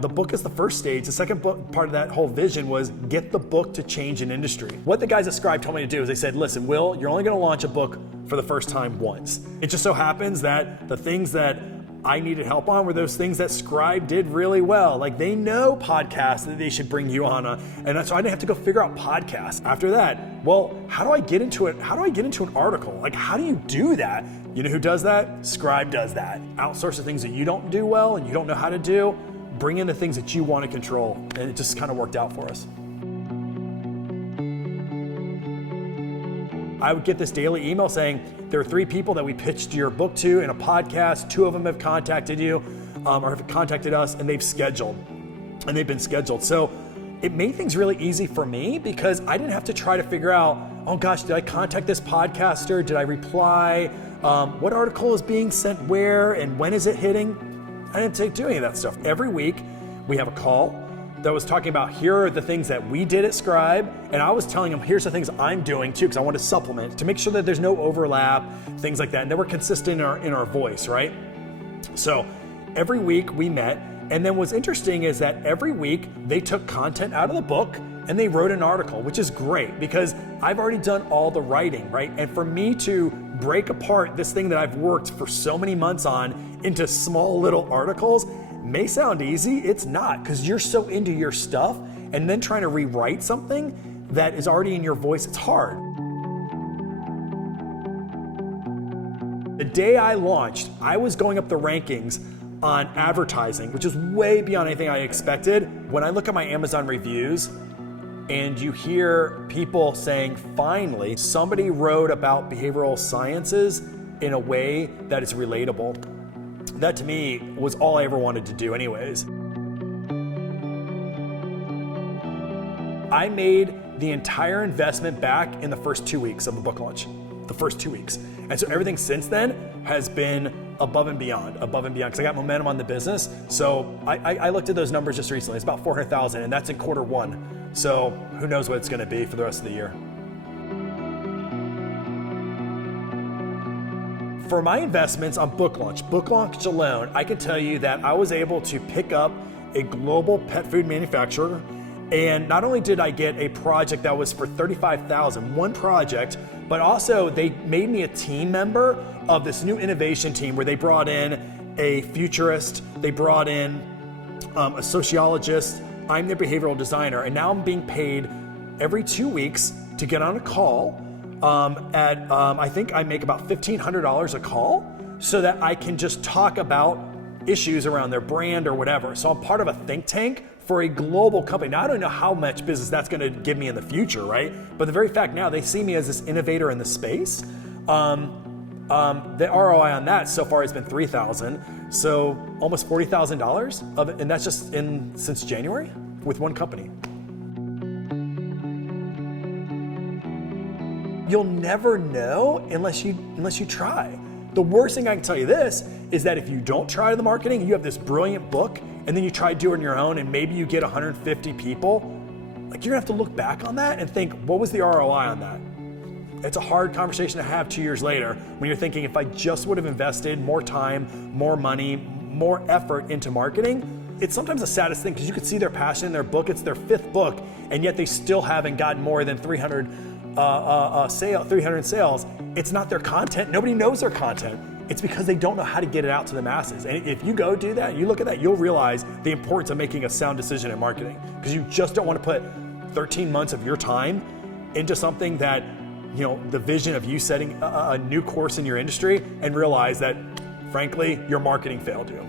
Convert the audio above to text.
The book is the first stage. The second part of that whole vision was get the book to change an industry. What the guys at Scribe told me to do is they said, listen, Will, you're only going to launch a book for the first time once. It just so happens that the things that I needed help on were those things that Scribe did really well. Like they know podcasts that they should bring you on, and so I didn't have to go figure out podcasts. After that, well, how do I get into it? How do I get into an article? Like, how do you do that? You know who does that? Scribe does that. Outsource the things that you don't do well and you don't know how to do. Bring in the things that you want to control, and it just kind of worked out for us. I would get this daily email saying, there are 3 people that we pitched your book to in a podcast, 2 of them have contacted you, or have contacted us, and they've been scheduled. So it made things really easy for me because I didn't have to try to figure out, oh gosh, did I contact this podcaster? Did I reply? What article is being sent where and when is it hitting? I didn't take do any of that stuff. Every week we have a call that was talking about here are the things that we did at Scribe, and I was telling them here's the things I'm doing too because I want to supplement to make sure that there's no overlap, things like that, and that we're consistent in our voice, right? So every week we met, and then what's interesting is that every week they took content out of the book and they wrote an article, which is great because I've already done all the writing, right? And for me to break apart this thing that I've worked for so many months on into small little articles may sound easy. It's not, because you're so into your stuff, and then trying to rewrite something that is already in your voice, it's hard. The day I launched, I was going up the rankings on advertising, which is way beyond anything I expected. When I look at my Amazon reviews and you hear people saying, finally, somebody wrote about behavioral sciences in a way that is relatable. That to me was all I ever wanted to do anyways. I made the entire investment back in the first 2 weeks of the book launch, the first 2 weeks. And so everything since then has been above and beyond, because I got momentum on the business. So I looked at those numbers just recently. It's about 400,000, and that's in quarter 1. So who knows what it's gonna be for the rest of the year. For my investments on book launch alone, I can tell you that I was able to pick up a global pet food manufacturer. And not only did I get a project that was for $35,000, one project, but also they made me a team member of this new innovation team where they brought in a futurist, they brought in a sociologist, I'm their behavioral designer, and now I'm being paid every 2 weeks to get on a call I think I make about $1,500 a call so that I can just talk about issues around their brand or whatever. So I'm part of a think tank for a global company. Now I don't know how much business that's gonna give me in the future, right? But the very fact now they see me as this innovator in the space. The ROI on that so far has been $3,000. So almost $40,000 of it, and that's just since January with one company. You'll never know unless you try. The worst thing I can tell you this is that if you don't try the marketing, you have this brilliant book, and then you try doing your own, and maybe you get 150 people, like you're gonna have to look back on that and think, what was the ROI on that? It's a hard conversation to have 2 years later when you're thinking, if I just would have invested more time, more money, more effort into marketing. It's sometimes the saddest thing because you could see their passion in their book. It's their 5th book, and yet they still haven't gotten more than 300 sales. It's not their content. Nobody knows their content. It's because they don't know how to get it out to the masses. And if you go do that, you look at that, you'll realize the importance of making a sound decision in marketing, because you just don't want to put 13 months of your time into something that, you know, the vision of you setting a new course in your industry and realize that, frankly, your marketing failed you.